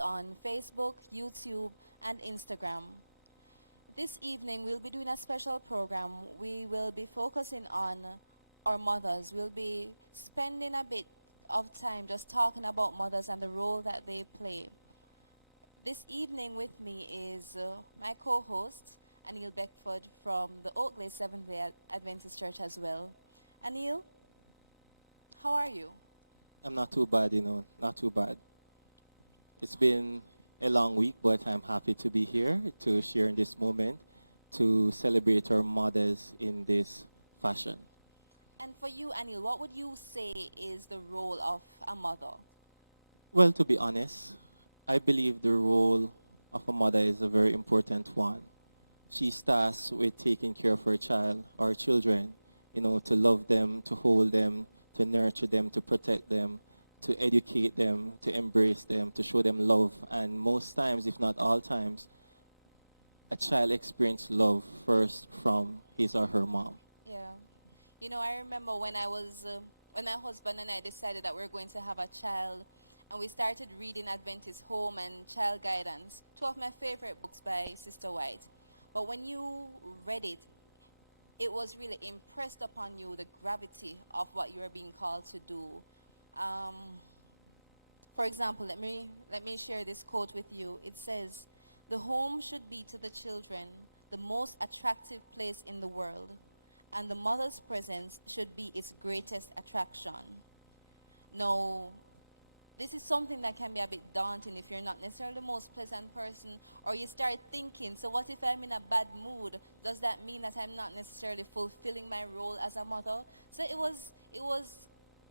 on Facebook, YouTube, and Instagram. This evening, we'll be doing a special program. We will be focusing on our mothers. We'll be spending a bit of time just talking about mothers and the role that they play. This evening with me is my co-host, Anil Beckford from the Oakley Seventh-day Adventist Church as well. Anil, how are you? I'm not too bad, not too bad. It's been a long week, but I'm happy to be here to share in this moment to celebrate our mothers in this fashion. And for you, Anil, what would you say is the role of a mother? Well, to be honest, I believe the role of a mother is a very important one. She starts with taking care of her child or children, to love them, to hold them, to nurture them, to protect them, to educate them, to embrace them, to show them love. And most times, if not all times, a child experiences love first from his or her mom. Yeah. I remember when when my husband and I decided that we were going to have a child, and we started reading Adventist Home and Child Guidance, two of my favorite books by Sister White. But when you read it, it was really impressed upon you the gravity of what you are being called to do. For example, let me share this quote with you. It says, "The home should be to the children the most attractive place in the world, and the mother's presence should be its greatest attraction." Now, this is something that can be a bit daunting if you're not necessarily the most pleasant person, or you start thinking, so what if I'm in a bad mood? Does that mean that I'm not necessarily fulfilling my role as a mother? So it was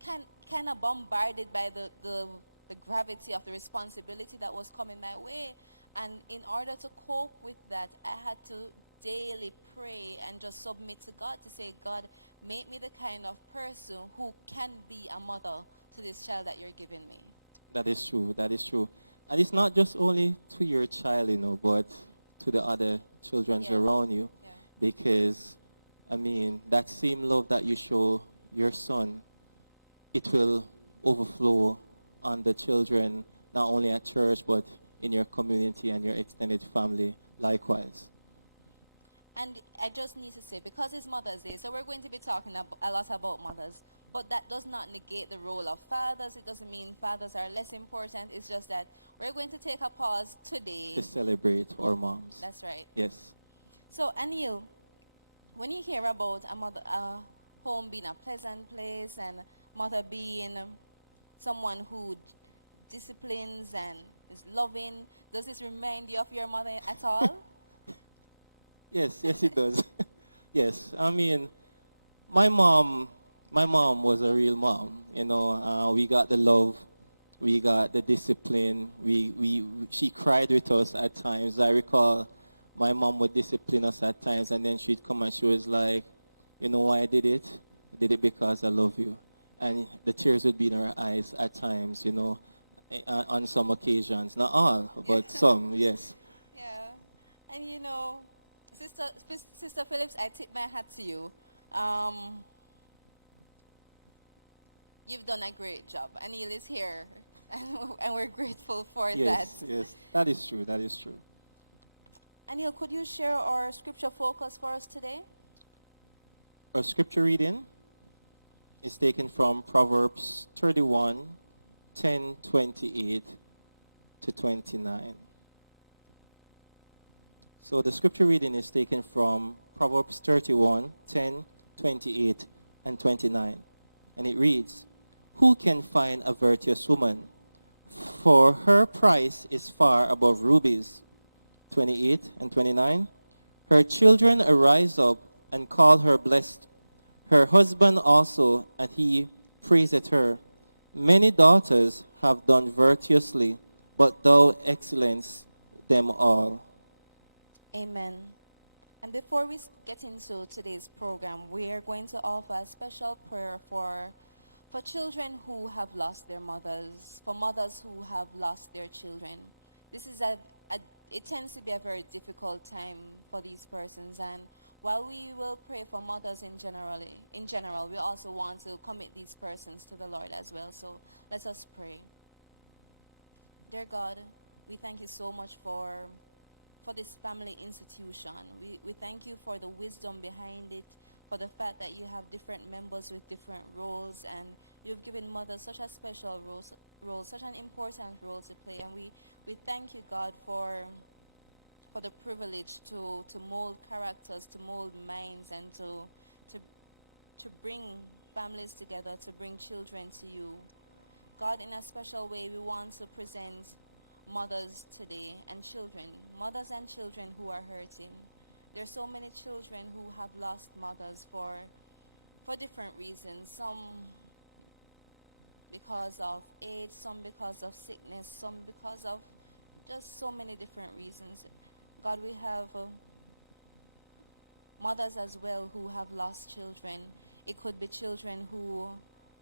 kind of bombarded by the gravity of the responsibility that was coming my way. And in order to cope with that, I had to daily pray and just submit to God to say, God, make me the kind of person who can be a mother to this child that you're giving me. That is true. That is true. And it's not just only to your child, but to the other children around you. Yeah. Because, that same love that you show your son, it will overflow on the children, not only at church, but in your community and your extended family likewise. And I just need to say, because it's Mother's Day, so we're going to be talking a lot about mothers. But that does not negate the role of fathers. It doesn't mean fathers are less important. It's just that we're going to take a pause today. To celebrate our moms. That's right. Yes. So, Anil, when you hear about a home being a pleasant place and mother being someone who disciplines and is loving, does this remind you of your mother at all? Yes, it does. Yes, my mom was a real mom. We got the love, we got the discipline. She cried with us at times. I recall my mom would discipline us at times, and then she'd come and she was like, "You know why I did it? I did it because I love you." And the tears would be in her eyes at times, on some occasions. Not all, but some, yes. Yeah. And Sister Phillips, I tip my hat to you. You've done a great job. Anil is here, and we're grateful for that. Yes, that is true, that is true. Anil, could you share our scripture focus for us today? Our scripture reading is taken from Proverbs 31, 10, 28 to 29. So the scripture reading is taken from Proverbs 31, 10, 28, and 29. And it reads, "Who can find a virtuous woman? For her price is far above rubies." 28 and 29. "Her children arise up and call her blessed. Her husband also, and he praiseth her. Many daughters have done virtuously, but thou excellence them all." Amen. And before we get into today's program, we are going to offer a special prayer for children who have lost their mothers, for mothers who have lost their children. This is it tends to be a very difficult time for these persons, and while we will pray for mothers in general, we also want to commit these persons to the Lord as well. So let us pray. Dear God, We thank you so much for this family institution. We thank you for the wisdom behind it, for the fact that you have different members with different roles, and you've given mothers such a special role, such an important role to play. And we thank you, God, for the privilege to mold characters, to mold minds, and to bring families together, to bring children to you. God, in a special way, we want to present mothers today and children, mothers and children who are hurting. There are so many children who have lost mothers for different reasons, some because of age, some because of sickness, some because of just so many different reasons. God, we have mothers as well who have lost children. It could be children who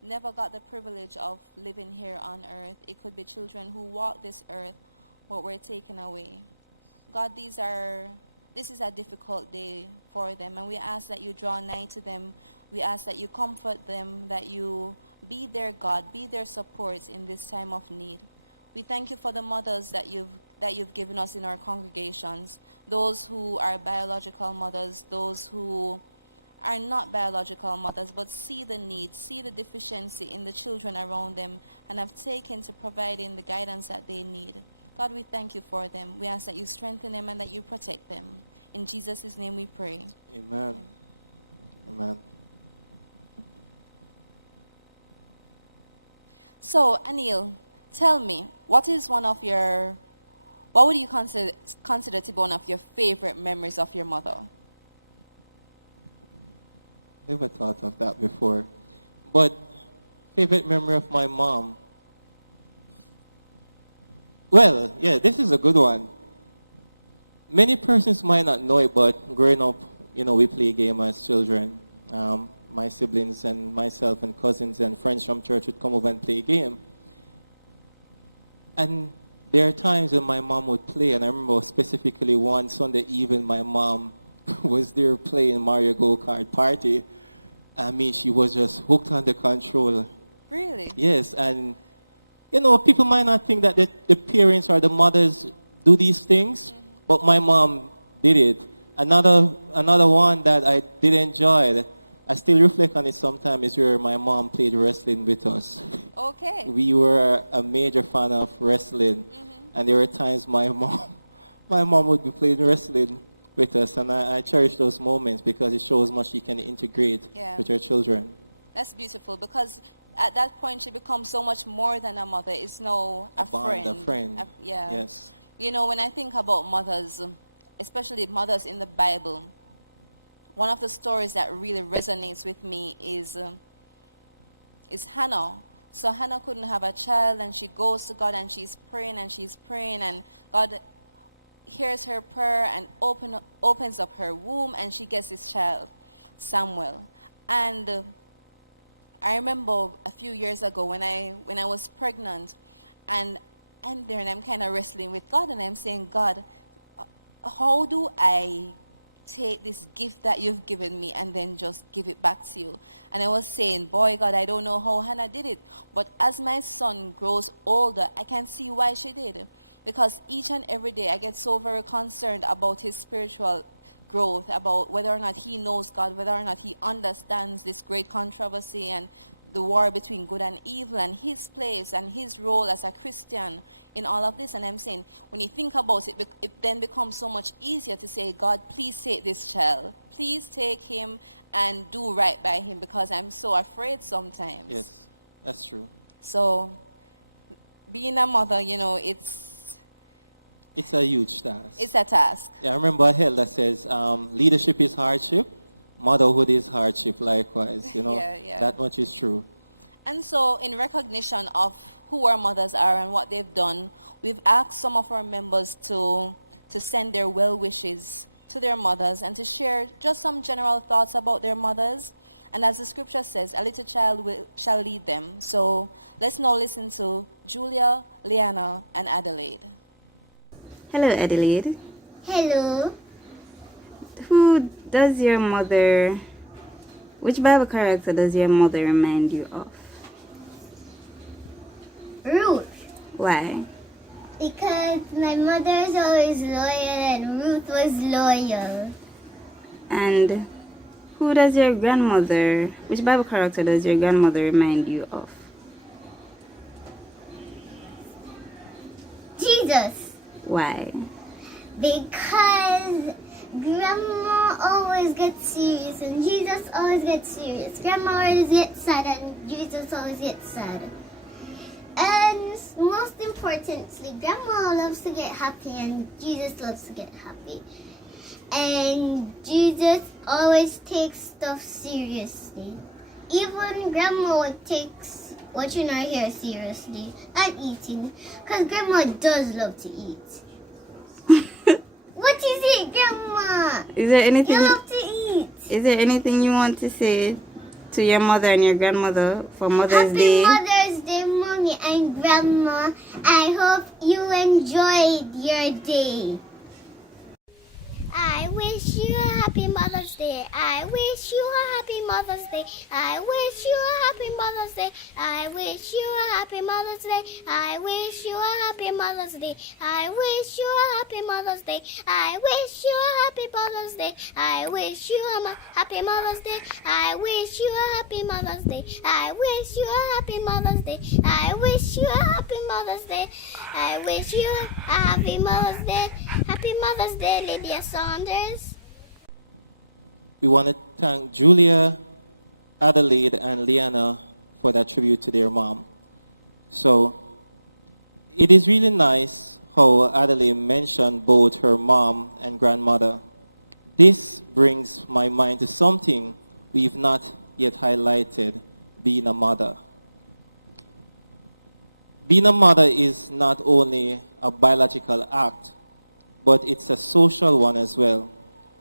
never got the privilege of living here on earth. It could be children who walked this earth but were taken away. God, this is a difficult day for them, and we ask that you draw nigh to them. We ask that you comfort them, that you be their God, be their support in this time of need. We thank you for the mothers that you've given us in our congregations, those who are biological mothers, those who are not biological mothers, but see the need, see the deficiency in the children around them, and have taken to providing the guidance that they need. God, we thank you for them. We ask that you strengthen them and that you protect them. In Jesus' name we pray. Amen. Amen. So, Anil, tell me, what would you consider to be one of your favorite memories of your mother? Never thought of that before. But favorite memory of my mom. Well, yeah, this is a good one. Many persons might not know it, but growing up, we play a game as children. My siblings and myself and cousins and friends from church would come over and play a game. And there are times when my mom would play, and I remember specifically one Sunday evening my mom was there playing Mario Go-Kart Party. I mean, she was just hooked on the controller. Really? Yes, and people might not think that the parents or the mothers do these things, but my mom did it. Another one that I did enjoy, I still reflect on it sometimes, is where my mom played wrestling with us. Okay. We were a major fan of wrestling, and there were times my mom would be playing wrestling with us, and I cherish those moments because it shows much she can integrate with her children. That's beautiful, because at that point she becomes so much more than a mother. It's now a bond, friend. a friend. Yeah. Yes. When I think about mothers, especially mothers in the Bible, one of the stories that really resonates with me is Hannah. So Hannah couldn't have a child, and she goes to God and she's praying and God hears her prayer and opens up her womb, and she gets this child, Samuel. And I remember a few years ago when I was pregnant, and I'm there and I'm kind of wrestling with God, and I'm saying, God, how do I take this gift that you've given me and then just give it back to you? And I was saying, boy, God, I don't know how Hannah did it. But as my son grows older, I can see why she did. Because each and every day I get so very concerned about his spiritual growth, about whether or not he knows God, whether or not he understands this great controversy and the war between good and evil, and his place and his role as a Christian in all of this. And I'm saying, when you think about it, it then becomes so much easier to say, God, please take this child. Please take him and do right by him, because I'm so afraid sometimes. Yes, that's true. So being a mother, it's a huge task. It's a task. Yeah, I remember a hymn that says, leadership is hardship, motherhood is hardship likewise, Yeah. That much is true. And so in recognition of who our mothers are and what they've done, we've asked some of our members to send their well wishes to their mothers and to share just some general thoughts about their mothers. And as the scripture says, a little child shall lead them. So let's now listen to Julia, Liana, and Adelaide. Hello, Adelaide. Hello. Which Bible character does your mother remind you of? Ruth. Why? Because my mother is always loyal and Ruth was loyal. And who does your grandmother, which Bible character does your grandmother remind you of? Jesus. Why? Because Grandma always gets serious and Jesus always gets serious. Grandma always gets sad and Jesus always gets sad. And most importantly, Grandma loves to get happy and Jesus loves to get happy. And Jesus always takes stuff seriously. Even Grandma takes watching her hair seriously and eating, because Grandma does love to eat. What is it, Grandma? Is there anything? You love to eat. Is there anything you want to say to your mother and your grandmother for Mother's Day? Happy Mother's Day, Mommy and Grandma. I hope you enjoyed your day. I wish you a happy Mother's Day. I wish you a happy Mother's Day. I wish you a happy Mother's Day. I wish you a happy Mother's Day. I wish you a happy Mother's Day. I wish you a happy Mother's Day. I wish you a happy Mother's Day. I wish you a happy Mother's Day. I wish you a happy Mother's Day. I wish you a happy Mother's Day. I wish you a happy Mother's Day. I wish you a happy Mother's Day. Happy Mother's Day, Lydia Saunders. We want to thank Julia, Adelaide, and Liana for that tribute to their mom. So it is really nice how Adelaide mentioned both her mom and grandmother. This brings my mind to something we've not yet highlighted, being a mother. Being a mother is not only a biological act, but it's a social one as well.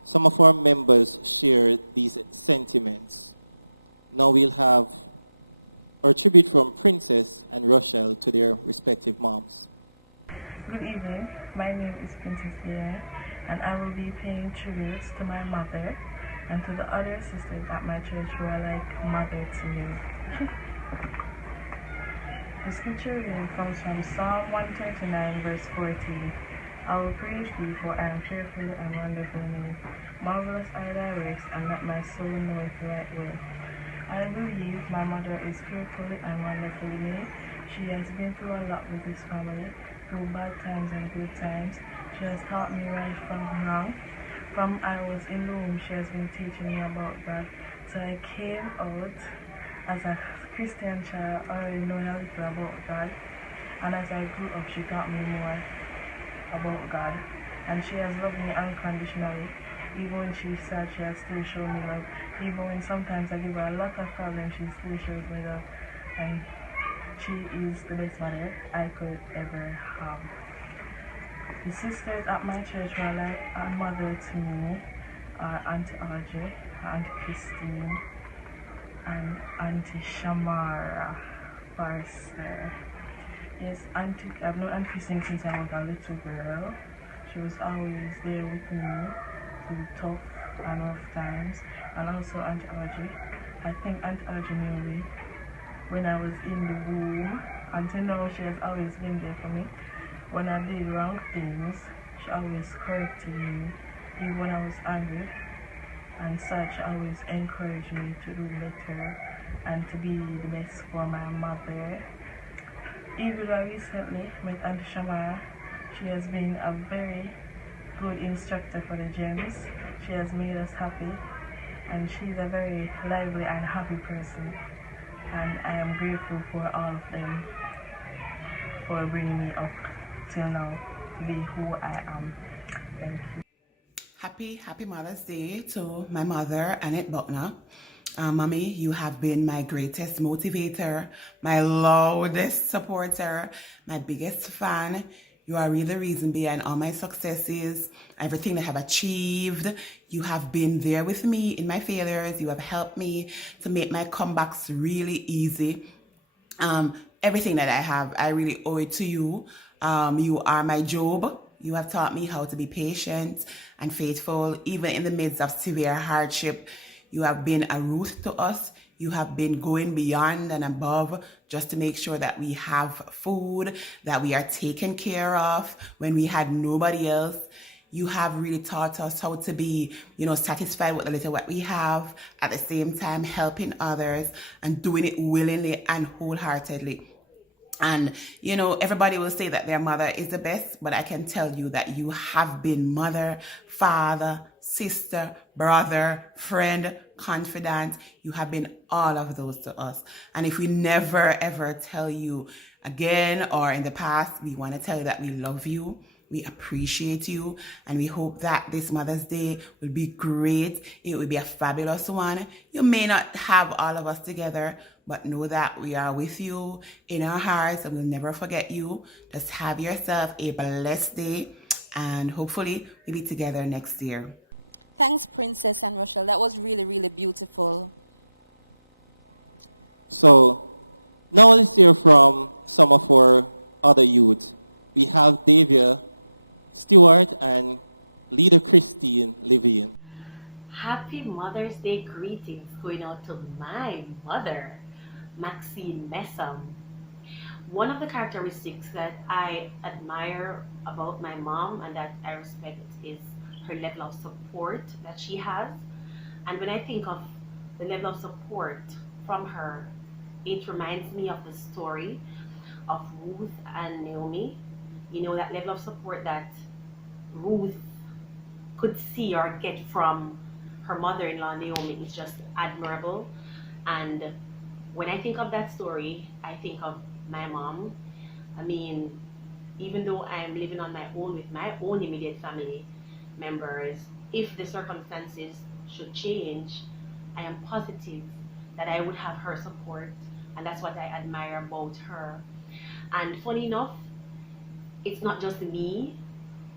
Some of our members share these sentiments. Now we'll have our tribute from Princess and Rochelle to their respective moms. Good evening. My name is Princess Leah, and I will be paying tributes to my mother and to the other sisters at my church who are like mother to me. The scripture reading comes from Psalm 139, verse 14. I will praise thee, for I am fearfully and wonderfully made. Marvelous are thy works, and let my soul know it right well. I believe my mother is fearfully and wonderfully made. She has been through a lot with this family, through bad times and good times. She has taught me right from wrong. From I was in the womb, she has been teaching me about God. So I came out as a Christian child, already knowing a little about God. And as I grew up, she taught me more about God, and she has loved me unconditionally. Even when she's sad, she has still shown me love. Even when sometimes I give her a lot of problems, she still shows me love. And she is the best mother I could ever have. The sisters at my church were like a mother to me. Auntie Audrey, Auntie Christine, and Auntie Shamara Forster. Yes, I've known Aunt Christine since I was a little girl. She was always there with me through tough and rough times. And also Aunt Audrey. I think Aunt Audrey knew me when I was in the womb. Until now, she has always been there for me. When I did wrong things, she always corrected me. Even when I was angry and sad, she always encouraged me to do better and to be the best for my mother. Even I recently met Auntie Shamara. She has been a very good instructor for the gems. She has made us happy, and she's a very lively and happy person. And I am grateful for all of them for bringing me up till now to be who I am. Thank you. Happy Mother's Day to my mother, Annette Buckner. Mommy, you have been my greatest motivator, my loudest supporter, my biggest fan. You are really the reason behind all my successes, everything that I have achieved. You have been there with me in my failures. You have helped me to make my comebacks really easy. Everything that I have, I really owe it to you. You are my Job. You have taught me how to be patient and faithful, even in the midst of severe hardship. You have been a Ruth to us. You have been going beyond and above just to make sure that we have food, that we are taken care of when we had nobody else. You have really taught us how to be, satisfied with the little what we have, at the same time helping others and doing it willingly and wholeheartedly. And, everybody will say that their mother is the best, but I can tell you that you have been mother, father, sister, brother, friend, confidant. You have been all of those to us. And if we never, ever tell you again or in the past, we want to tell you that we love you. We appreciate you, and we hope that this Mother's Day will be great. It will be a fabulous one. You may not have all of us together, but know that we are with you in our hearts and we'll never forget you. Just have yourself a blessed day, and hopefully we'll be together next year. Thanks, Princess and Rochelle. That was really, really beautiful. So now let's hear from some of our other youth. We have Davia Stewart and Leader Christine Levine. Happy Mother's Day greetings going out to my mother, Maxine Messam. One of the characteristics that I admire about my mom and that I respect is her level of support that she has. And when I think of the level of support from her, it reminds me of the story of Ruth and Naomi. That level of support that Ruth could see or get from her mother-in-law Naomi is just admirable. And when I think of that story, I think of my mom. Even though I am living on my own with my own immediate family members, if the circumstances should change, I am positive that I would have her support, and that's what I admire about her. And funny enough, it's not just me,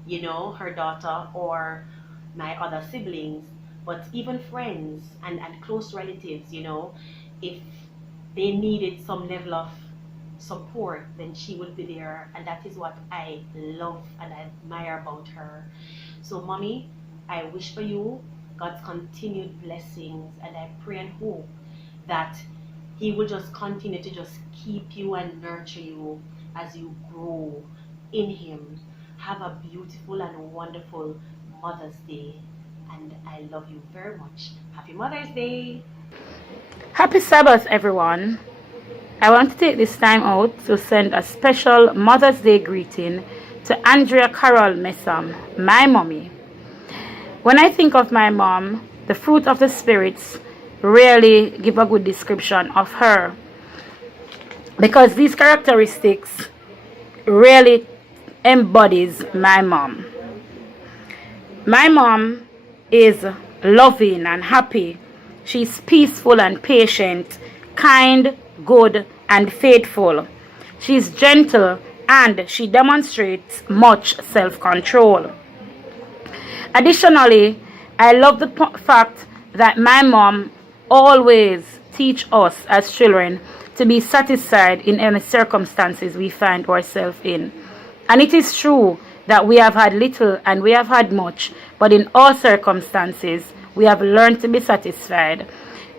her daughter or my other siblings, but even friends and close relatives, if they needed some level of support, then she would be there. And that is what I love and admire about her. So Mommy, I wish for you God's continued blessings, and I pray and hope that He will just continue to just keep you and nurture you as you grow in Him. Have a beautiful and wonderful Mother's Day, and I love you very much. Happy Mother's Day. Happy Sabbath, everyone. I want to take this time out to send a special Mother's Day greeting to Andrea Carol Messam, my mommy. When I think of my mom, the fruit of the spirits really give a good description of her, because these characteristics really embodies my mom. My mom is loving and happy. She's peaceful and patient, kind, good, and faithful. She's gentle, and she demonstrates much self-control. Additionally, I love the fact that my mom always teach us as children to be satisfied in any circumstances we find ourselves in. And it is true that we have had little and we have had much, but in all circumstances, we have learned to be satisfied.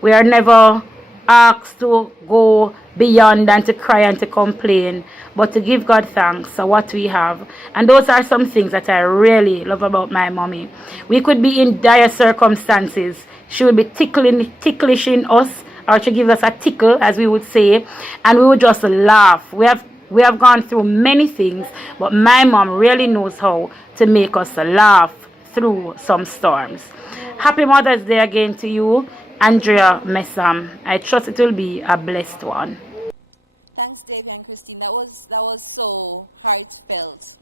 We are never asked to go beyond and to cry and to complain, but to give God thanks for what we have. And those are some things that I really love about my mommy. We could be in dire circumstances. She would be ticklishing us, or to give us a tickle, as we would say, and we would just laugh. We have gone through many things, but my mom really knows how to make us laugh through some storms. Happy Mother's Day again to you, Andrea Messam. I trust it will be a blessed one. Thanks, Davy and Christine. That was so heartfelt.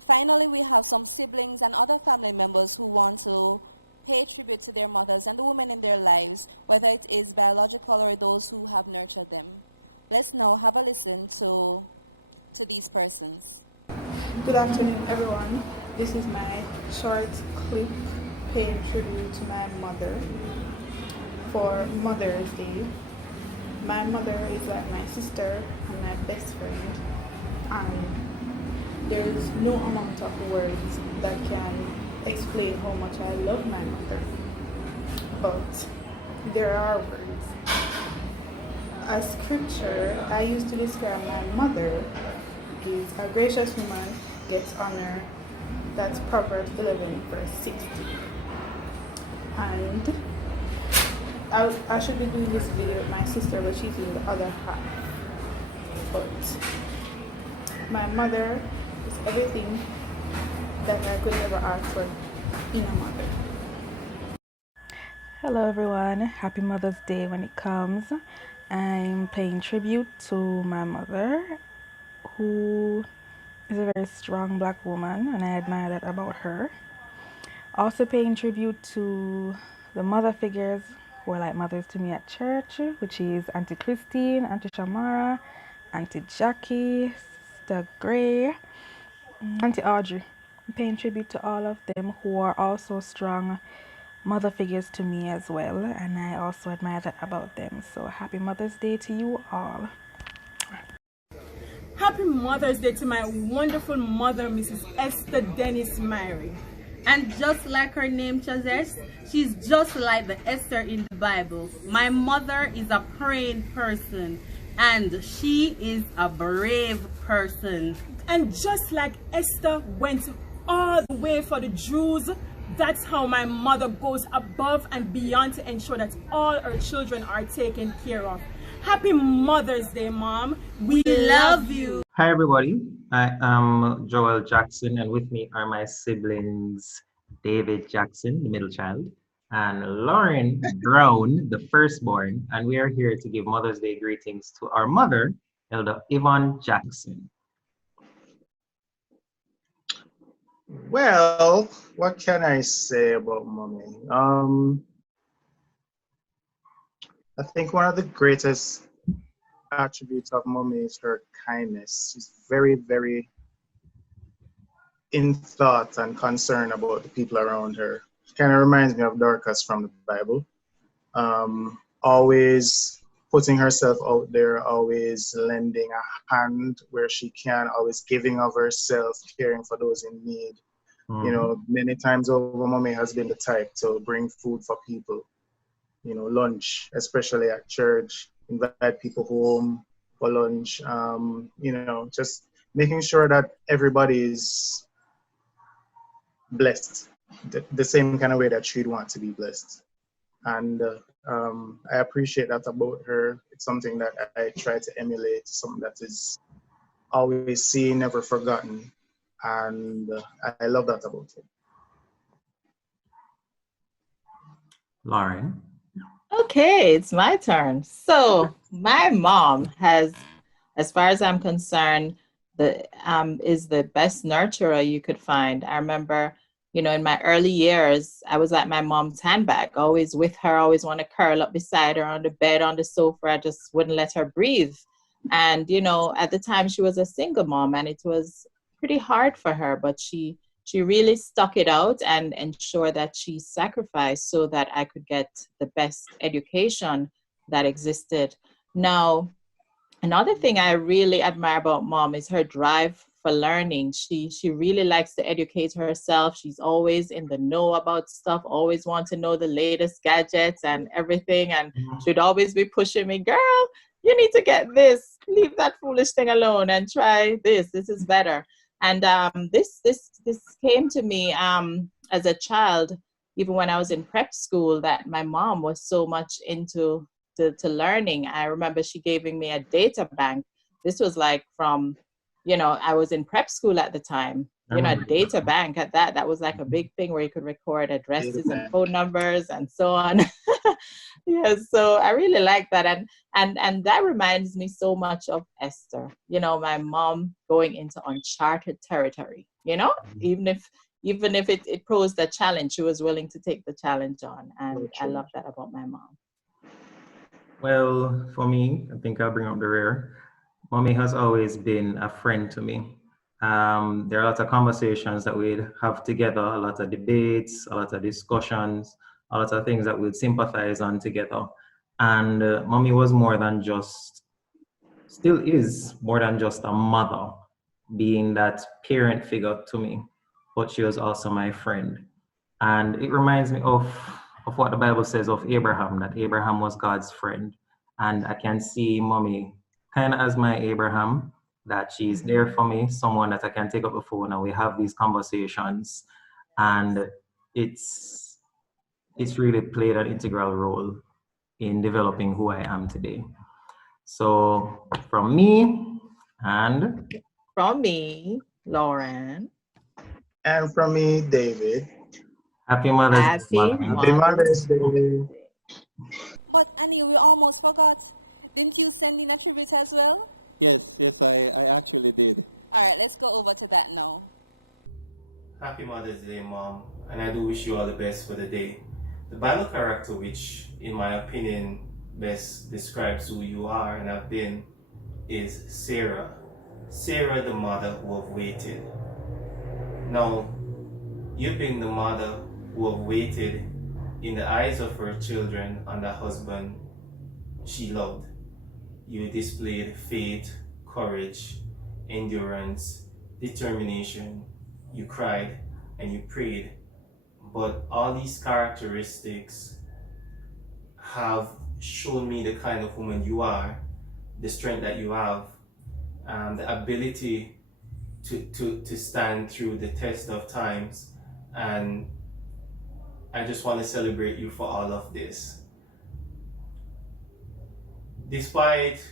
Finally, we have some siblings and other family members who want to pay tribute to their mothers and the women in their lives, whether it is biological or those who have nurtured them. Let's now have a listen to these persons. Good afternoon, everyone. This is my short clip paying tribute to my mother for Mother's Day. My mother is like my sister and my best friend, and there's no amount of words that can explain how much I love my mother, but there are words. a scripture I used to describe my mother is a gracious woman gets honor. That's Proverbs 11 verse 60. And I should be doing this video with my sister, but she's in the other half. But my mother is everything that I could ever ask for in a mother. Hello everyone, happy Mother's Day when it comes. I'm paying tribute to my mother, who is a very strong black woman, and I admire that about her. Also paying tribute to the mother figures who are like mothers to me at church, which is Auntie Christine, Auntie Shamara, Auntie Jackie, Sister Gray, Auntie Audrey. I'm paying tribute to all of them who are also strong mother figures to me as well, and I also admire that about them. So happy Mother's Day to you all. Happy Mother's Day to my wonderful mother, Mrs. Esther Dennis Myrie. And just like her name suggests, she's just like the Esther in the Bible. My mother is a praying person, and she is a brave person. And just like Esther went all the way for the Jews, that's how my mother goes above and beyond to ensure that all her children are taken care of. Happy Mother's Day, Mom. We love you. Hi, everybody. I am Joel Jackson, and with me are my siblings, David Jackson, the middle child, and Lauren Brown, the firstborn. And we are here to give Mother's Day greetings to our mother, Elder Yvonne Jackson. Well, what can I say about mommy? I think one of the greatest attributes of mommy is her kindness. She's very, very in thought and concerned about the people around her. She kind of reminds me of Dorcas from the Bible. Always putting herself out there, always lending a hand where she can, always giving of herself, caring for those in need. You know, many times over, mommy has been the type to bring food for people. You know, lunch, especially at church, invite people home for lunch. You know, just making sure that everybody is blessed the same kind of way that she'd want to be blessed. And I appreciate that about her. It's something that I try to emulate, something that is always seen, never forgotten. And I love that about her. Lauren. Okay, it's my turn. So my mom has, as far as I'm concerned, is the best nurturer you could find. I remember, you know, in my early years, I was like my mom's handbag, always with her, always want to curl up beside her on the bed, on the sofa. I just wouldn't let her breathe. And, you know, at the time she was a single mom, and it was pretty hard for her, but she really stuck it out and ensured that she sacrificed so that I could get the best education that existed. Now, another thing I really admire about mom is her drive for learning. She really likes to educate herself. She's always in the know about stuff, always wants to know the latest gadgets and everything. And she'd always be pushing me, girl, you need to get this, leave that foolish thing alone and try this. This is better. And this came to me as a child, even when I was in prep school, that my mom was so much into to learning. I remember she giving me a data bank. This was like from, you know, I was in prep school at the time. You know, a data bank at that was like a big thing where you could record addresses and phone numbers and so on. Yeah, so I really like that. And that reminds me so much of Esther. You know, my mom going into uncharted territory, you know, even if it posed a challenge, she was willing to take the challenge on. And I love that about my mom. Well, for me, I think I'll bring up the rear. Mommy has always been a friend to me. There are lots of conversations that we'd have together, a lot of debates, a lot of discussions, a lot of things that we'd sympathize on together. And mommy was more than just, still is more than just a mother, being that parent figure to me, but she was also my friend. And it reminds me of of what the Bible says of Abraham, that Abraham was God's friend. And I can see mommy kind of as my Abraham, that she's there for me, someone that I can take up the phone and we have these conversations. And it's really played an integral role in developing who I am today. So from me and from me, Lauren. And from me, David. Happy Mother's Day. Happy Mother's Day. But Annie, we almost forgot. Didn't you send in a tribute as well? Yes, I actually did. All right, let's go over to that now. Happy Mother's Day, Mom, and I do wish you all the best for the day. The Bible character which, in my opinion, best describes who you are and have been is Sarah. Sarah, the mother who have waited. Now, you've been the mother who have waited in the eyes of her children on the husband she loved. You displayed faith, courage, endurance, determination. You cried and you prayed. But all these characteristics have shown me the kind of woman you are, the strength that you have, the ability to stand through the test of times. And I just want to celebrate you for all of this. Despite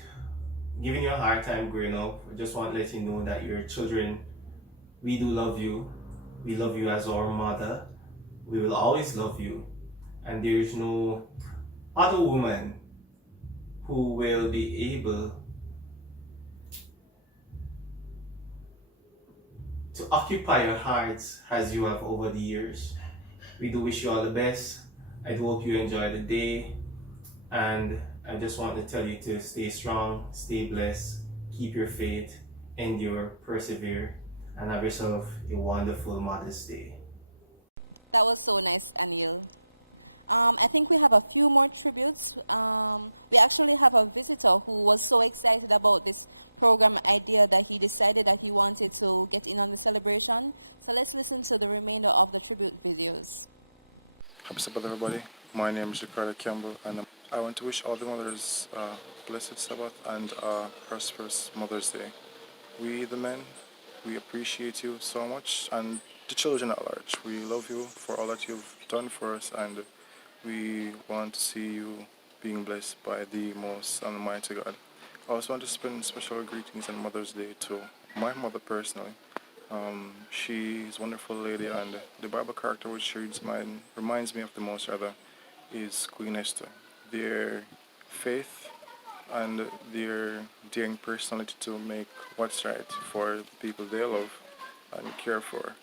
giving you a hard time growing up, I just want to let you know that your children, we do love you. We love you as our mother. We will always love you. And there is no other woman who will be able to occupy your hearts as you have over the years. We do wish you all the best. I do hope you enjoy the day. And I just want to tell you to stay strong, stay blessed, keep your faith, endure, persevere, and have yourself a wonderful Mother's Day. That was so nice, Anil. I think we have a few more tributes. We actually have a visitor who was so excited about this program idea that he decided that he wanted to get in on the celebration. So let's listen to the remainder of the tribute videos. Happy Sabbath, everybody. My name is Ricardo Campbell, and I want to wish all the mothers blessed Sabbath and prosperous Mother's Day. We, the men, we appreciate you so much, and the children at large. We love you for all that you've done for us, and we want to see you being blessed by the most almighty God. I also want to send special greetings on Mother's Day to my mother personally. She's a wonderful lady, and the Bible character which reminds me of the most rather is Queen Esther. Their faith and their daring personality to make what's right for the people they love and care for.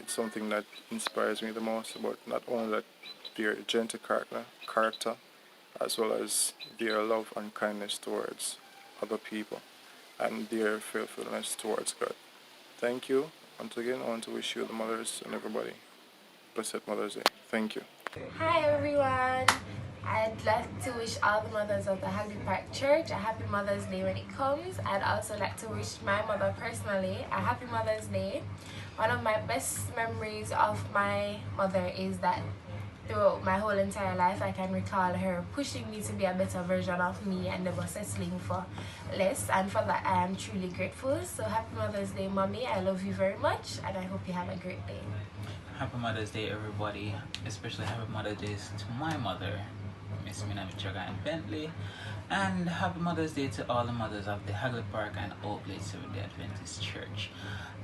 It's something that inspires me the most about not only that their gentle character as well as their love and kindness towards other people and their faithfulness towards God. Thank you. Once again, I want to wish you, the mothers and everybody, blessed Mother's Day. Thank you. Hi everyone. I'd like to wish all the mothers of the Hagley Park Church a happy Mother's Day when it comes. I'd also like to wish my mother personally a happy Mother's Day. One of my best memories of my mother is that throughout my whole entire life I can recall her pushing me to be a better version of me and never settling for less, and for that I am truly grateful. So happy Mother's Day, Mommy. I love you very much and I hope you have a great day. Happy Mother's Day, everybody. Especially happy Mother's Day to my mother, Miss Mina Michoga and Bentley. And happy Mother's Day to all the mothers of the Hagley Park and Oakley Seventh-day Adventist Church.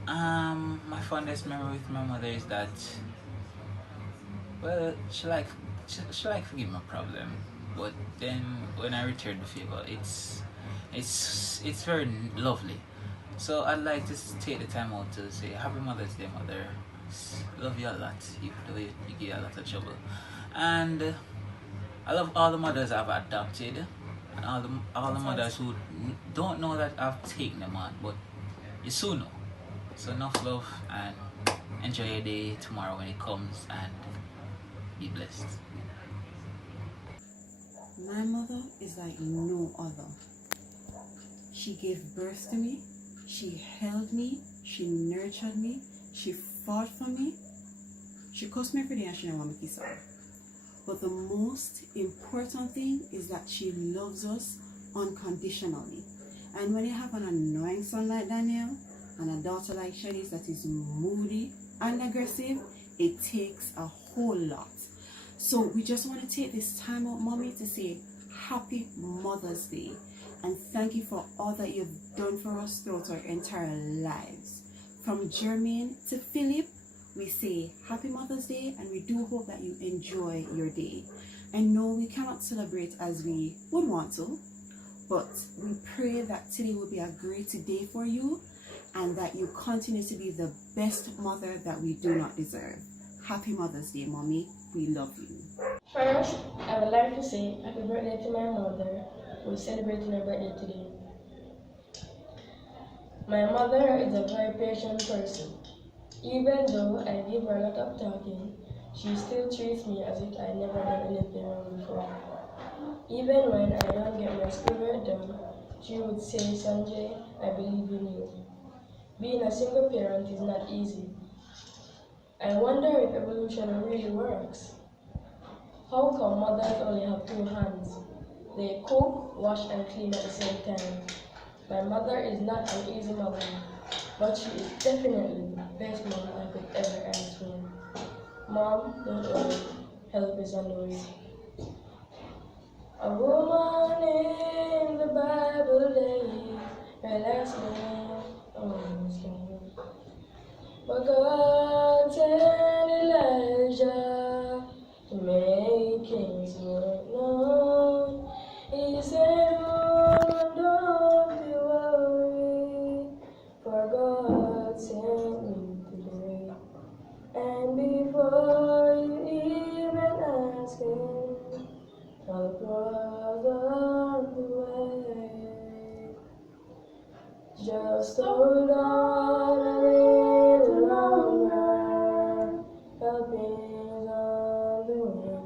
My fondest memory with my mother is that, well, she like forgive my problem, but then when I return the favor, it's very lovely. So I'd like to take the time out to say happy Mother's Day, Mother. Love you a lot, even though you give a lot of trouble. And I love all the mothers I've adopted, and all the mothers who don't know that I've taken them on, but you soon know. So enough love, and enjoy your day tomorrow when it comes, and be blessed. My mother is like no other. She gave birth to me, she held me, she nurtured me, she fought for me. She cussed me every day and she didn't want me to kiss her. But the most important thing is that she loves us unconditionally. And when you have an annoying son like Daniel and a daughter like Shanice that is moody and aggressive, it takes a whole lot. So we just want to take this time out, Mommy, to say Happy Mother's Day. And thank you for all that you've done for us throughout our entire lives. From Jermaine to Philip, we say Happy Mother's Day, and we do hope that you enjoy your day. I know we cannot celebrate as we would want to, but we pray that today will be a great day for you and that you continue to be the best mother that we do not deserve. Happy Mother's Day, Mommy. We love you. First, I would like to say happy birthday to my mother, who is celebrating her birthday today. My mother is a very patient person. Even though I give her a lot of talking, she still treats me as if I never done anything wrong before. Even when I don't get my schoolwork done, she would say, Sanjay, I believe in you. Being a single parent is not easy. I wonder if evolution really works. How come mothers only have 2 hands? They cook, wash, and clean at the same time. My mother is not an easy mother, but she is definitely the best mom I could ever ask for. Mom, don't worry, help is on the way. A woman in the Bible days, her last name, but God sent Elijah to make his word known. He said, oh, don't be worried, for God sent me today. And before you even ask him, help was on the way. Just hold on a little longer, help is on the way.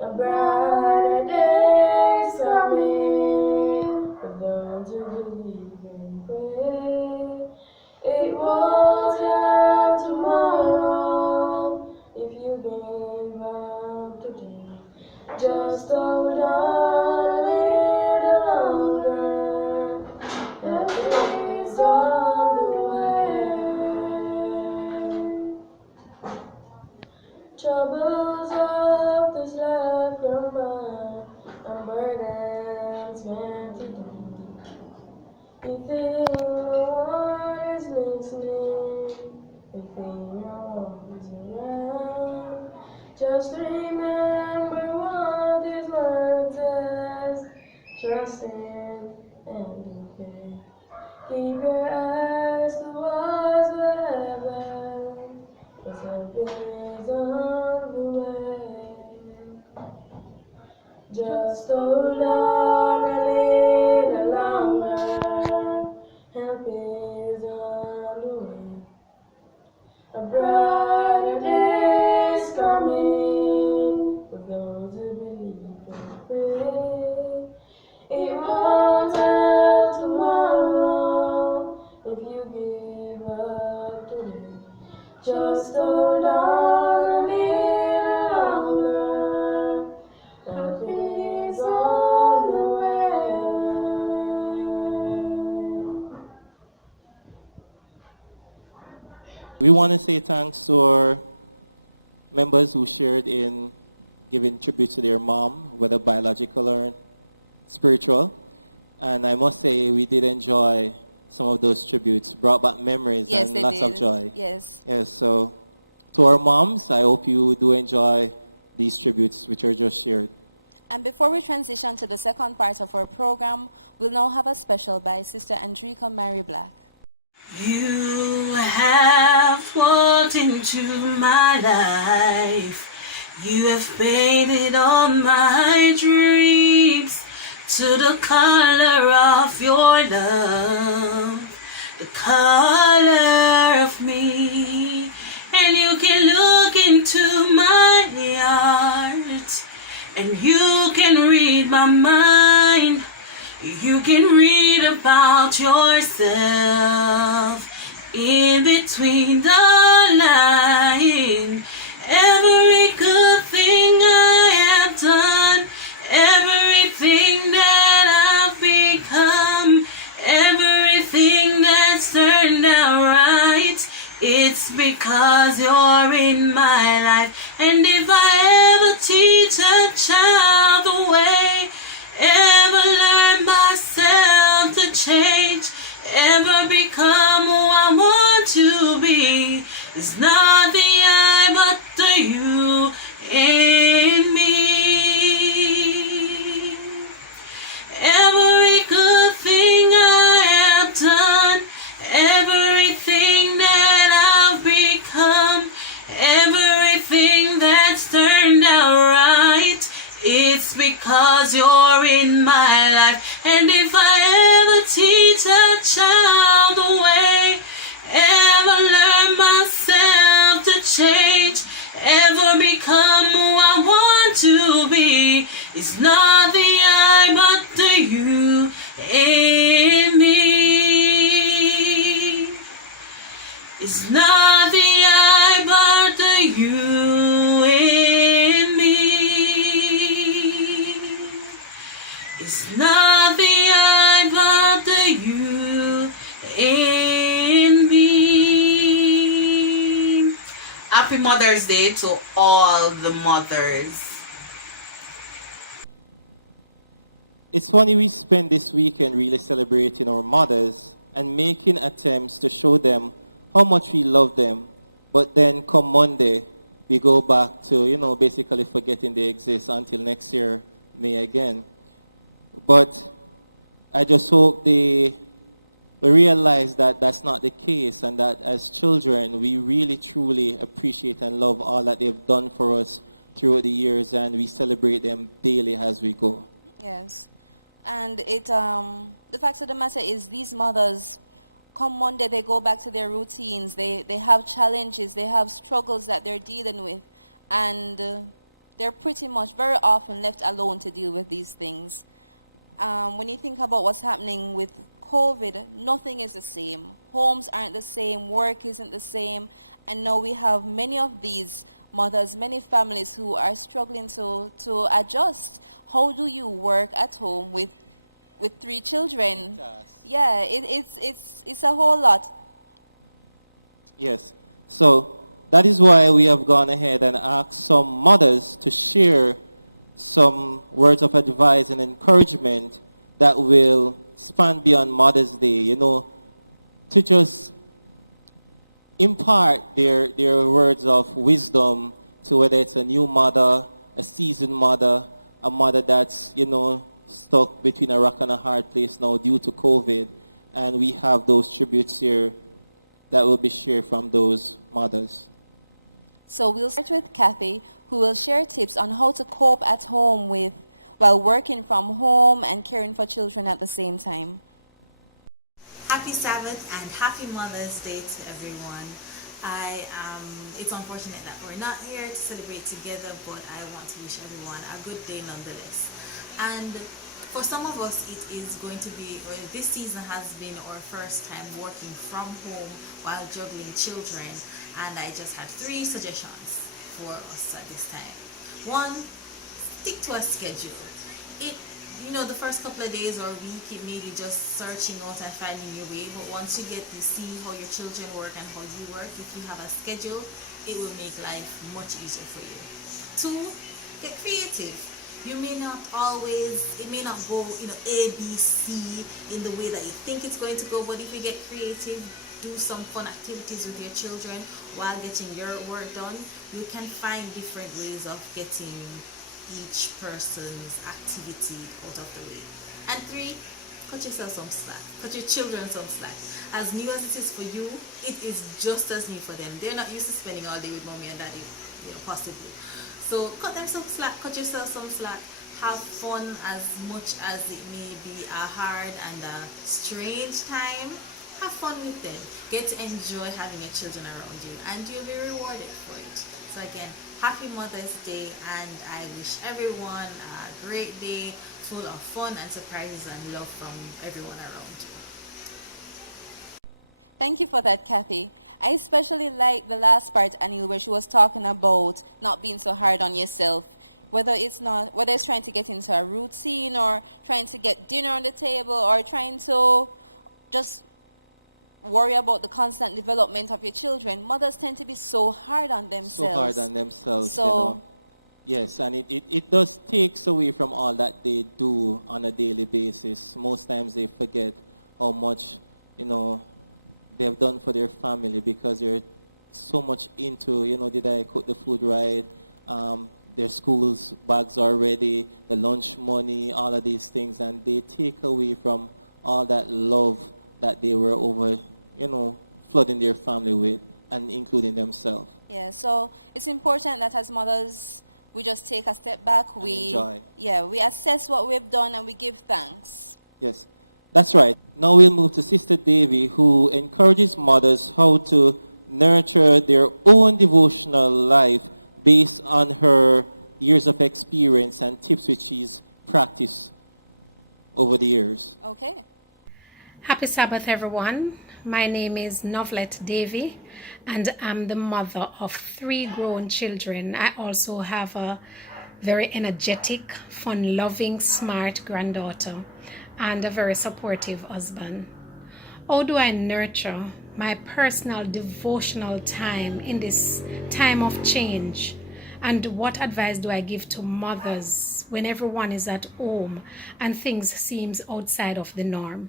A brighter day's coming for those who believe and pray. It won't have tomorrow if you give up today. Just hold on a little longer, help is on the way. Troubles of this life come by, and burdens meant to do. You think no one is listening, you think no one is around. Just remember what this word says, trust in and obey. Keep your eyes towards the heaven, 'cause help is on the way. Just hold on a little longer, help is on the way. A brighter day is coming for those who believe and pray. It won't have tomorrow if you give up today. Just hold on a little longer, help is on the way. We want to say thanks to our members who shared in giving tribute to their mom, whether biological or spiritual. And I must say we did enjoy some of those tributes, brought back memories Yes, and they lots of did. joy. Yes. Yes, so to our moms, I hope you do enjoy these tributes which are just shared. And before we transition to the second part of our program, we'll now have a special by Sister Andrika Mary Black. You have walked into my life. You have painted all my dreams to the color of your love, the color of me. And you can look into my heart, and you can read my mind. You can read about yourself in between the lines. Every good thing because you're in my life. And if I ever teach a child the way, ever learn myself to change, ever become who I want to be, it's not the I but the you in me. Every good thing I have done, everything that I've become, everything that's turned out right, it's because you're in my life. And if I ever teach a child the way, ever learn myself to change, ever become who I want to be, it's not the I but the you in me. It's not the I but the you in me. It's not the I but the you in me. Happy Mother's Day to all the mothers. It's funny we spend this weekend really celebrating our mothers and making attempts to show them how much we love them. But then come Monday, we go back to, basically forgetting they exist until next year, May again. But I just hope they realize that that's not the case and that as children, we really truly appreciate and love all that they've done for us throughout the years, and we celebrate them daily as we go. Yes. And the fact of the matter is these mothers, come Monday, they go back to their routines. They have challenges. They have struggles that they're dealing with. And they're pretty much very often left alone to deal with these things. When you think about what's happening with COVID, nothing is the same. Homes aren't the same. Work isn't the same. And now we have many of these mothers, many families who are struggling to adjust. How do you work at home with 3 children? Yeah, it's a whole lot. Yes. So that is why we have gone ahead and asked some mothers to share some words of advice and encouragement that will span beyond Mother's Day, to just impart their words of wisdom to whether it's a new mother, a seasoned mother, a mother that's, stuck between a rock and a hard place now due to COVID. And we have those tributes here that will be shared from those mothers. So we'll start with Kathy, who will share tips on how to cope at home while working from home and caring for children at the same time. Happy Sabbath and happy Mother's Day to everyone. It's unfortunate that we're not here to celebrate together, but I want to wish everyone a good day nonetheless. And for some of us, it is going to be, this season has been our first time working from home while juggling children. And I just had 3 suggestions for us at this time. 1, stick to a schedule. The first couple of days or week, it may be just searching out and finding your way. But once you see how your children work and how you work, if you have a schedule, it will make life much easier for you. 2, get creative. It may not go, A, B, C in the way that you think it's going to go. But if you get creative, do some fun activities with your children while getting your work done, you can find different ways of getting each person's activity out of the way. And 3, cut yourself some slack. Cut your children some slack. As new as it is for you, it is just as new for them. They're not used to spending all day with mommy and daddy, possibly. So cut them some slack, cut yourself some slack. Have fun as much as it may be a hard and a strange time. Have fun with them. Get to enjoy having your children around you, and you'll be rewarded for it. So again, happy Mother's Day, and I wish everyone a great day full of fun and surprises and love from everyone around you. Thank you for that, Kathy. I especially like the last part, Anil, where she was talking about not being so hard on yourself. Whether it's trying to get into a routine or trying to get dinner on the table or trying to just worry about the constant development of your children, mothers tend to be so hard on themselves. So hard on themselves, So, you know. Yes, and it does takes away from all that they do on a daily basis. Most times they forget how much, you know, they have done for their family because they're so much into, you know, did I cook the food right? Their school's bags are ready, the lunch money, all of these things, and they take away from all that love that they were over, you know, flooding their family with, and including themselves. yeah, so it's important that as mothers, we just take a step back. We enjoy. Yeah, we assess what we've done and we give thanks. Yes, that's right. Now we'll move to Sister Davy, who encourages mothers how to nurture their own devotional life based on her years of experience and tips which she's practiced over the years. Okay. Happy Sabbath, everyone. My name is Novlet Davy, and I'm the mother of 3 grown children. I also have a very energetic, fun-loving, smart granddaughter and a very supportive husband. How do I nurture my personal devotional time in this time of change? And what advice do I give to mothers when everyone is at home and things seem outside of the norm?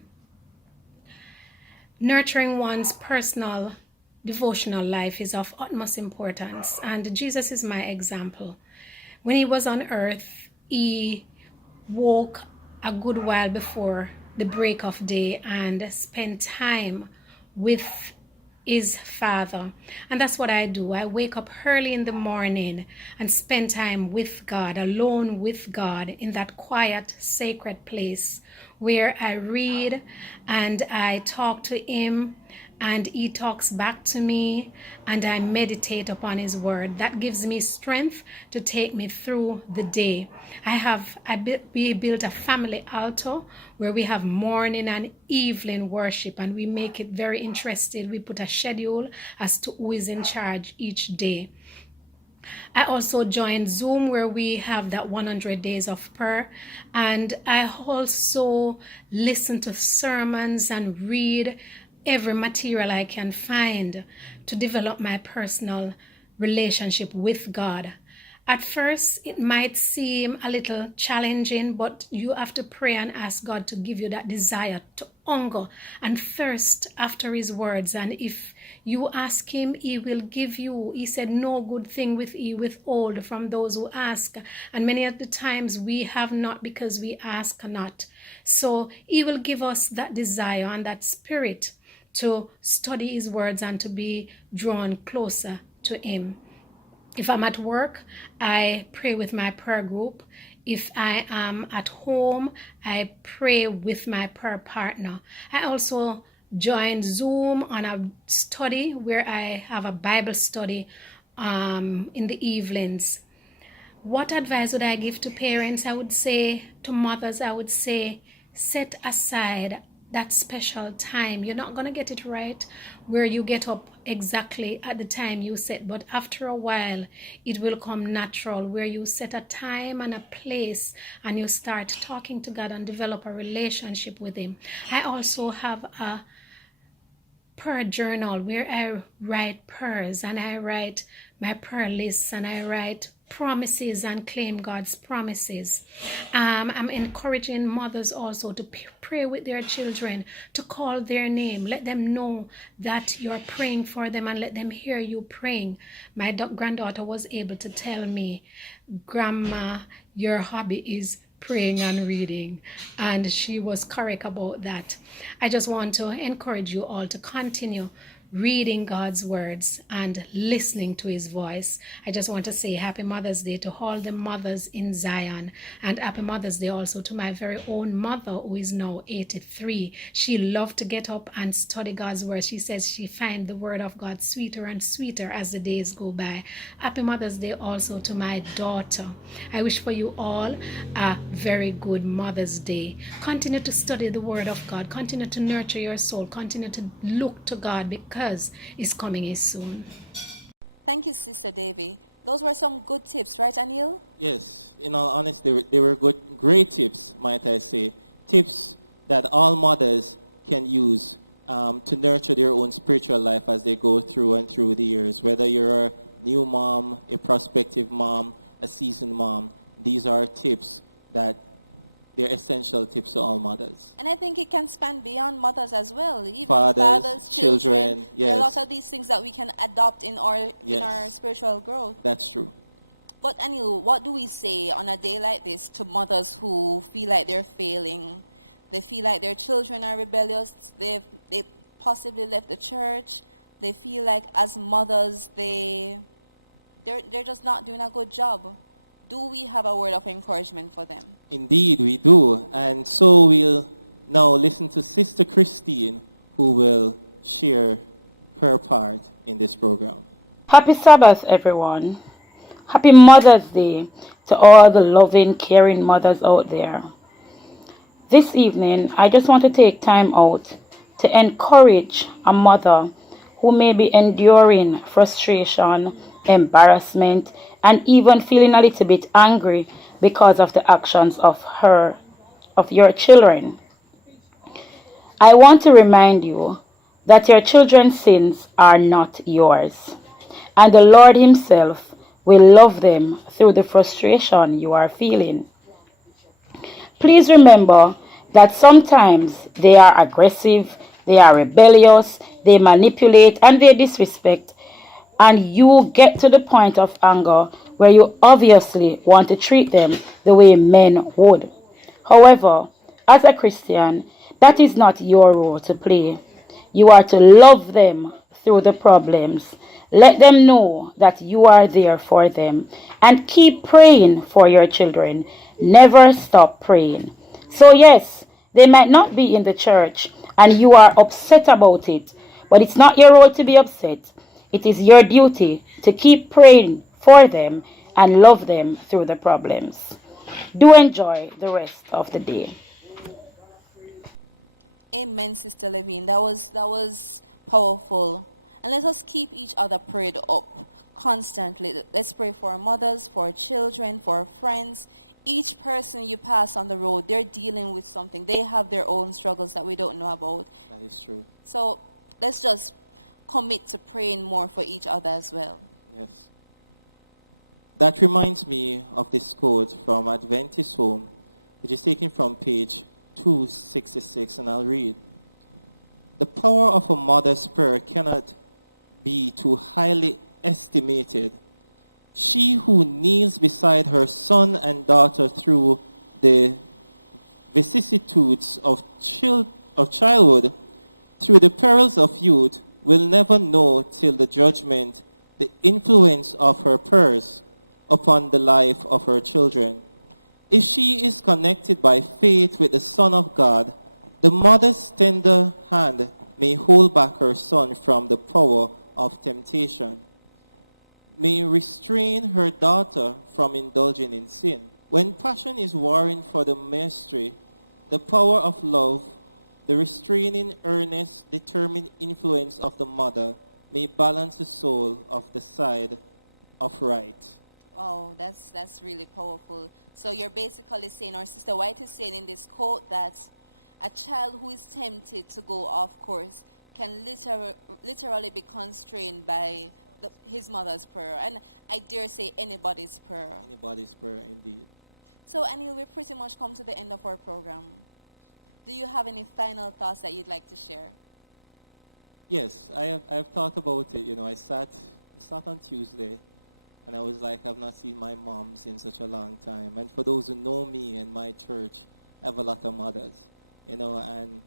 Nurturing one's personal devotional life is of utmost importance, and Jesus is my example. When he was on earth, he woke a good while before the break of day and spent time with his Father. And that's what I do. I wake up early in the morning and spend time with God, alone with God, in that quiet, sacred place where I read and I talk to him and he talks back to me, and I meditate upon his word. That gives me strength to take me through the day. We built a family altar where we have morning and evening worship, and we make it very interesting. We put a schedule as to who is in charge each day. I also joined Zoom where we have that 100 days of prayer, and I also listen to sermons and read every material I can find to develop my personal relationship with God. At first, it might seem a little challenging, but you have to pray and ask God to give you that desire to hunger and thirst after his words. And if you ask him, he will give you. He said, no good thing will he withhold from those who ask. And many of the times we have not because we ask not. So he will give us that desire and that spirit to study his words and to be drawn closer to him. If I'm at work, I pray with my prayer group. If I am at home, I pray with my prayer partner. I also joined Zoom on a study where I have a Bible study in the evenings. What advice would I give to parents? I would say to mothers, I would say, set aside that special time. You're not going to get it right where you get up exactly at the time you set, but after a while it will come natural where you set a time and a place and you start talking to God and develop a relationship with him. I also have a prayer journal where I write prayers and I write my prayer lists and I write promises and claim God's promises. I'm encouraging mothers also to pray with their children, to call their name, let them know that you're praying for them and let them hear you praying. My granddaughter was able to tell me, Grandma, your hobby is praying and reading, and she was correct about that. I just want to encourage you all to continue reading God's words and listening to his voice. I just want to say happy Mother's Day to all the mothers in Zion, and happy Mother's Day also to my very own mother who is now 83. She loved to get up and study God's word. She says she finds the word of God sweeter and sweeter as the days go by. Happy Mother's Day also to my daughter. I wish for you all a very good Mother's Day. Continue to study the word of God. Continue to nurture your soul. Continue to look to God because it's coming soon. Thank you, Sister Davy. Those were some good tips, right, Anil? Yes, in all honesty, they were great tips, might I say. Tips that all mothers can use to nurture their own spiritual life as they go through and through the years. Whether you're a new mom, a prospective mom, a seasoned mom, these are tips that they're essential tips to all mothers. And I think it can span beyond mothers as well. Even Fathers, children. yes. There are a lot of these things that we can adopt in our Yes. spiritual growth. That's true. But Anil, what do we say on a day like this to mothers who feel like they're failing? They feel like their children are rebellious. They possibly left the church. They feel like as mothers they're just not doing a good job. Do we have a word of encouragement for them? Indeed, we do. And so we'll now listen to Sister Christine, who will share her part in this program. Happy Sabbath, everyone. Happy Mother's Day to all the loving, caring mothers out there. This evening, I just want to take time out to encourage a mother who may be enduring frustration, embarrassment, and even feeling a little bit angry because of the actions of your children. I want to remind you that your children's sins are not yours, and the Lord Himself will love them through the frustration you are feeling. Please remember that sometimes they are aggressive, they are rebellious, they manipulate, and they disrespect, and you get to the point of anger where you obviously want to treat them the way men would. However, as a Christian, that is not your role to play. You are to love them through the problems. Let them know that you are there for them, and keep praying for your children. Never stop praying. So yes, they might not be in the church and you are upset about it, but it's not your role to be upset. It is your duty to keep praying for them and love them through the problems. Do enjoy the rest of the day. Amen, Sister Levine. That was powerful. And let us keep each other prayed up constantly. Let's pray for our mothers, for our children, for our friends. Each person you pass on the road, they're dealing with something. They have their own struggles that we don't know about. That is true. So let's just commit to praying more for each other as well. Yes. That reminds me of this quote from Adventist Home, which is taken from page 266, and I'll read. The power of a mother's prayer cannot be too highly estimated. She who kneels beside her son and daughter through the vicissitudes of childhood, through the perils of youth, will never know till the judgment the influence of her prayers upon the life of her children. If she is connected by faith with the Son of God, the mother's tender hand may hold back her son from the power of temptation, may restrain her daughter from indulging in sin. When passion is warring for the mastery, the power of love, the restraining, earnest, determined influence of the mother may balance the soul of the side of right. Oh, that's really powerful. So you're basically saying, or Sister White is saying in this quote, that a child who is tempted to go off course can literally be constrained by his mother's prayer. And I dare say anybody's prayer. Anybody's prayer, indeed. So Anil, we've pretty much come to the end of our program. Do you have any final thoughts that you'd like to share? Yes, I've thought about it. You know, I sat on Tuesday, and I was like, I've not seen my mom in such a long time. And for those who know me and my church, I have a lot of mothers, you know, and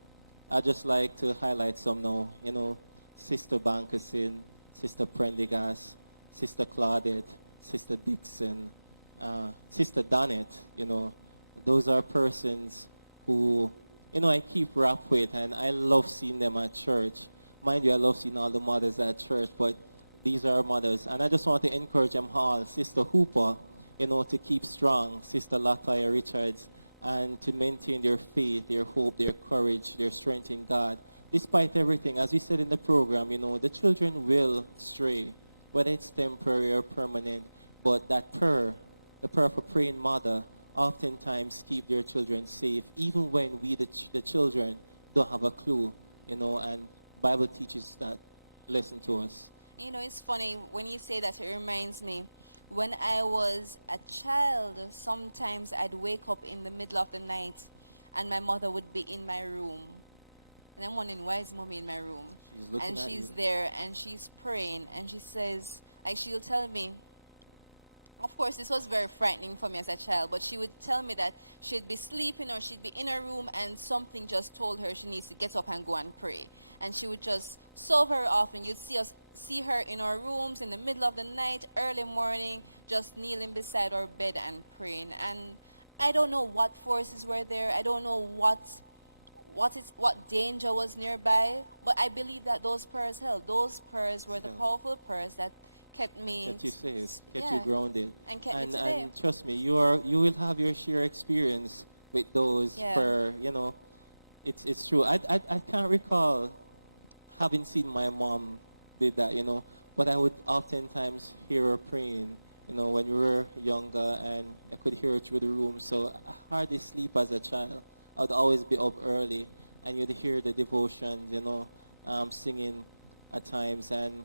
I just like to highlight some now, you know, Sister Bankerson, Sister Prendergast, Sister Claudette, Sister Dixon, Sister Donnet, you know. Those are persons who, you know, I keep rap with, and I love seeing them at church. Mind you, I love seeing all the mothers at church, but these are mothers. And I just want to encourage them all, Sister Hooper, you know, to keep strong, Sister Latoya Richards, and to maintain their faith, their hope, their courage, their strength in God. Despite everything, as we said in the program, you know, the children will stray, whether it's temporary or permanent, but that prayer, the prayer of a praying mother, oftentimes keep their children safe, even when we, the children, don't have a clue and Bible teaches that lesson to us. You know, it's funny when you say that. It reminds me, when I was a child, sometimes I'd wake up in the middle of the night and my mother would be in my room. And I'm wondering, why is mommy in my room? She's looking And at she's you. there and she's praying and she says, like she'll tell me, of course, this was very frightening for me as a child, but she would tell me that she'd be sleeping or she'd be in her room and something just told her she needs to get up and go and pray. And she would just, so very often, you'd see her in our rooms in the middle of the night, early morning, just kneeling beside our bed and praying. And I don't know what forces were there. I don't know what danger was nearby, but I believe that those prayers helped. Those prayers were the powerful prayers that kept me Kept you safe, kept yeah, you grounded. and kept me today. And trust me, you will have your share experience with those Yeah. it's true. I can't recall having seen my mom did that, but I would oftentimes hear her praying, when we were younger, and I could hear her through the room. So I hardly sleep as a child. I would always be up early, and you'd hear the devotions, singing at times. And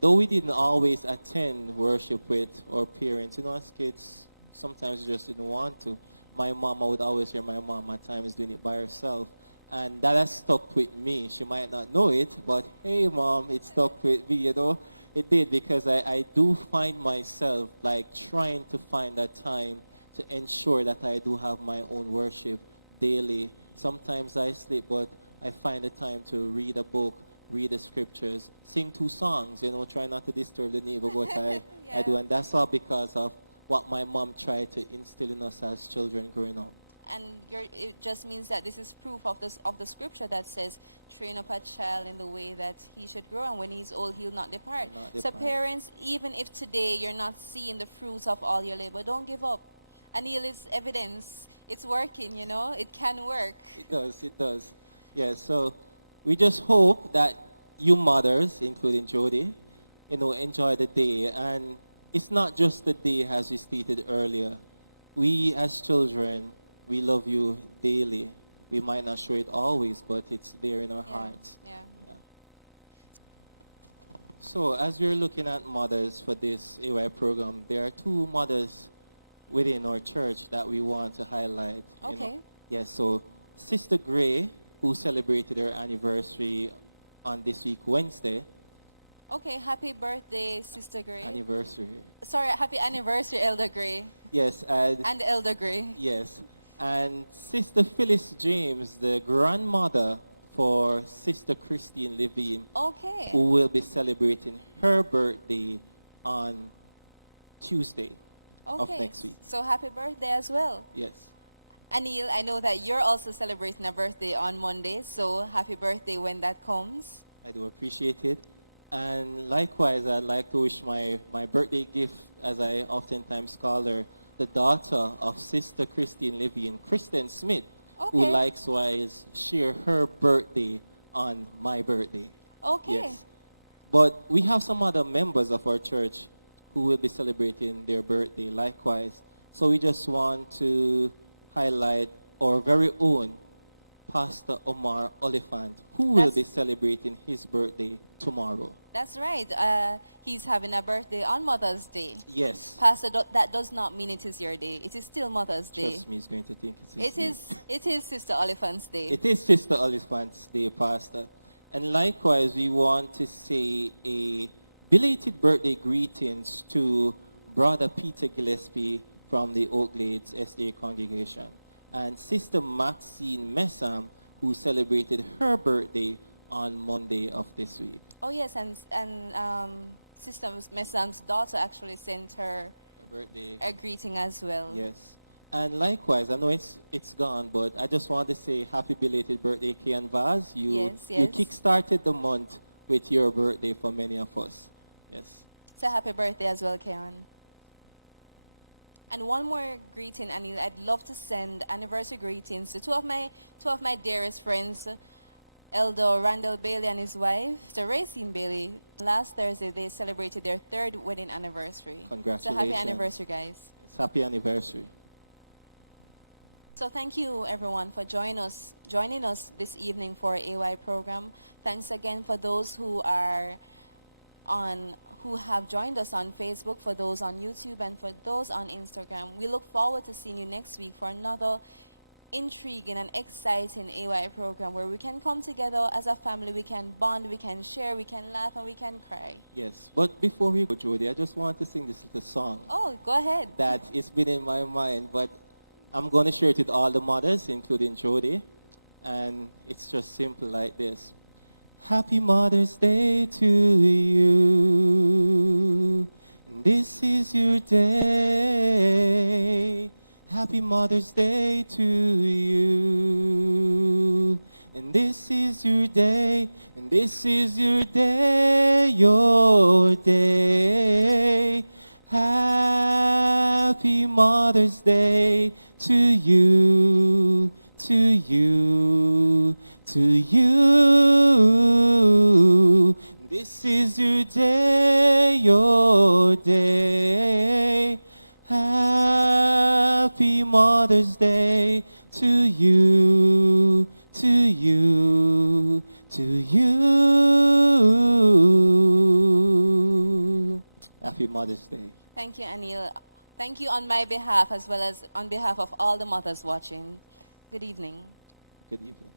though we didn't always attend worship with our parents, as kids, sometimes we just didn't want to. My mom, I would always hear my mom at times doing it by herself. And that has stuck with me. She might not know it, but hey, mom, it stuck with me, It did, because I do find myself like trying to find that time to ensure that I do have my own worship daily. Sometimes I sleep, but I find the time to read a book, read the scriptures, sing 2 songs, try not to disturb the neighbor, but I do. And that's all because of what my mom tried to instill in us as children growing up. And it just means that this is proof of the scripture that says, train up a child in the way that he should grow, and when he's old, he'll not depart. So parents, even if today you're not seeing the fruits of all your labor, don't give up. Anil is evidence. It's working, It can work. It does. Yeah, so we just hope that you mothers, including Jody, enjoy the day. And it's not just the day, as we stated earlier. We as children, we love you daily. We might not show it always, but it's there in our hearts. Yeah. So as we're looking at mothers for this AY program, there are 2 mothers within our church that we want to highlight. Okay. Yes, so Sister Gray, who celebrated her anniversary on this week, Wednesday. Okay, happy birthday, Sister Gray. Anniversary. Sorry, happy anniversary, Elder Gray. Yes, and Elder Gray. Yes. And Sister Phyllis James, the grandmother for Sister Christine Levine, Okay. who will be celebrating her birthday on Tuesday of next week. So happy birthday as well. Yes. Anil, I know that you're also celebrating a birthday on Monday, so happy birthday when that comes. I do appreciate it. And likewise, I'd like to wish my birthday gift, as I oftentimes call her, the daughter of Sister Christine Levine, Kristen Smith, who likewise share her birthday on my birthday. Okay. Yes. But we have some other members of our church who will be celebrating their birthday likewise. So we just want to highlight our very own Pastor Omar Oliphant, who will be celebrating his birthday tomorrow. That's right. He's having a birthday on Mother's Day. Yes. Pastor, that does not mean it is your day. It is still Mother's Day. Trust me, he's going to think it is. It is Sister Oliphant's Day. It is Sister Oliphant's Day, Pastor. And likewise, we want to say a belated birthday greetings to Brother Peter Gillespie from the Oak Glades SDA congregation, and Sister Maxine Messam, who celebrated her birthday on Monday of this week. Oh yes, and Sister Messam's daughter actually sent her birthday a greeting as well. Yes. And likewise, I know it's gone, but I just want to say happy belated birthday, Kay and Vaz. You kick-started the month with your birthday for many of us. Yes. So happy birthday as well, Keon. And one more greeting, Anil. I'd love to send anniversary greetings to two of my dearest friends, Elder Randall Bailey and his wife, Sir Racine Bailey. Last Thursday, they celebrated their 3rd wedding anniversary. Congratulations. So happy anniversary, guys. It's happy anniversary. So thank you everyone for joining us this evening for our AY program. Thanks again for those who have joined us on Facebook, for those on YouTube, and for those on Instagram. We look forward to seeing you next week for another intriguing and exciting AY program where we can come together as a family, we can bond, we can share, we can laugh, and we can cry. Yes, but before we go, Jody, I just want to sing this little song. Oh, go ahead. That it's been in my mind, but I'm going to share it with all the mothers, including Jody, and it's just simple like this. Happy Mother's Day to you. This is your day. Happy Mother's Day to you. And this is your day. And this is your day, your day. Happy Mother's Day to you, to you, to you. This is your day, your day. Happy Mother's Day to you, to you, to you. Happy Mother's Day. Thank you, Anil. Thank you on my behalf as well as on behalf of all the mothers watching. Good evening. Good evening.